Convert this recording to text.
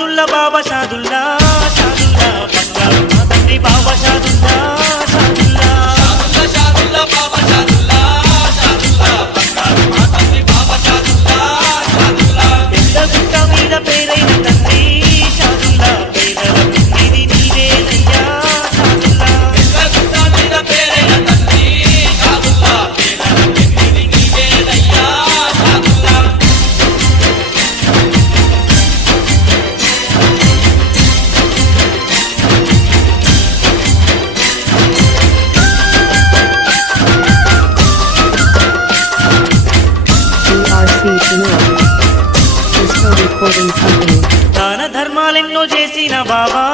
షాదుల్లా బాబా షాదుల్లా షాదుల్లా బంగారు మా తండ్రి బాబా షాదుల్లా షాదుల్లా షాదుల్లా బాబా షాదుల్లా షాదుల్లా బంగారు మా తండ్రి బాబా షాదుల్లా షాదుల్లా పెద్ద గుట్ట మీద పేరైన తండ్రి షాదుల్లా పేదల పెన్నిది నీవేనయ్యా షాదుల్లా పెద్ద గుట్ట మీద పేరైన తండ్రి షాదుల్లా పేదల పెన్నిది నీవేనయ్యా షాదుల్లా Disco Recording Company. దాన ధర్మాలెన్నో చేసిన బాబా